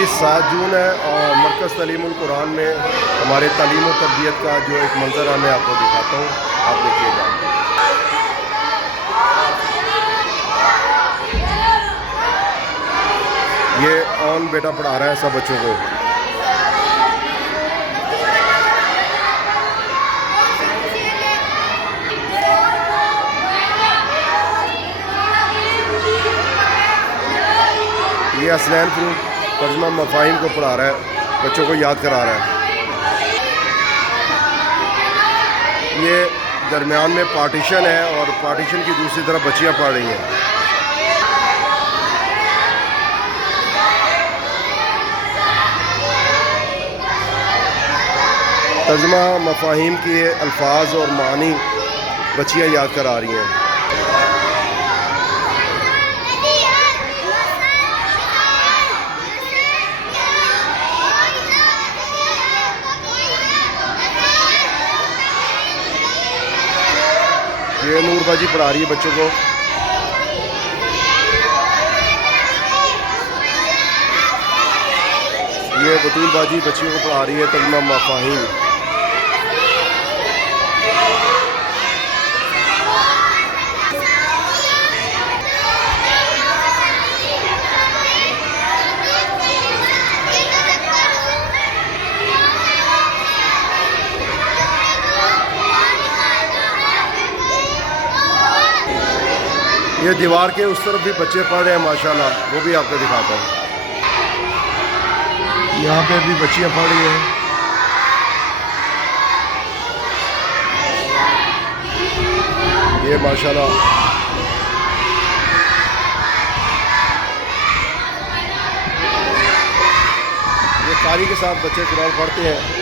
जी 7 जून है और मरकज़ तालीमुल कुरान में हमारे तालीम और तरबियत का जो एक मंज़र है मैं आपको दिखाता हूँ, आप देखिएगा। ये ऑन बेटा पढ़ा रहा है सब बच्चों को। ये हसनैन फ़रूक तर्जुमा मफ़ाहिम को पढ़ा रहा है, बच्चों को याद करा रहा है। ये दरमियान में पार्टीशन है और पार्टीशन की दूसरी तरफ बच्चियाँ पढ़ रही हैं। तर्जुमा मफ़ाहिम के अल्फाज और मानी बच्चियाँ याद करा रही हैं। ये नूर बाजी पढ़ा रही है बच्चों को। ये बतूल बाजी बच्चियों को पढ़ा रही है तर्जुमा मफ़ाहिम। ये दीवार के उस तरफ भी बच्चे पढ़ रहे हैं माशाल्लाह, वो भी आपको दिखाता हूँ। यहाँ पे भी बच्चियाँ पढ़ रही हैं। ये माशाल्लाह ये कारी के साथ बच्चे कुरान पढ़ते हैं।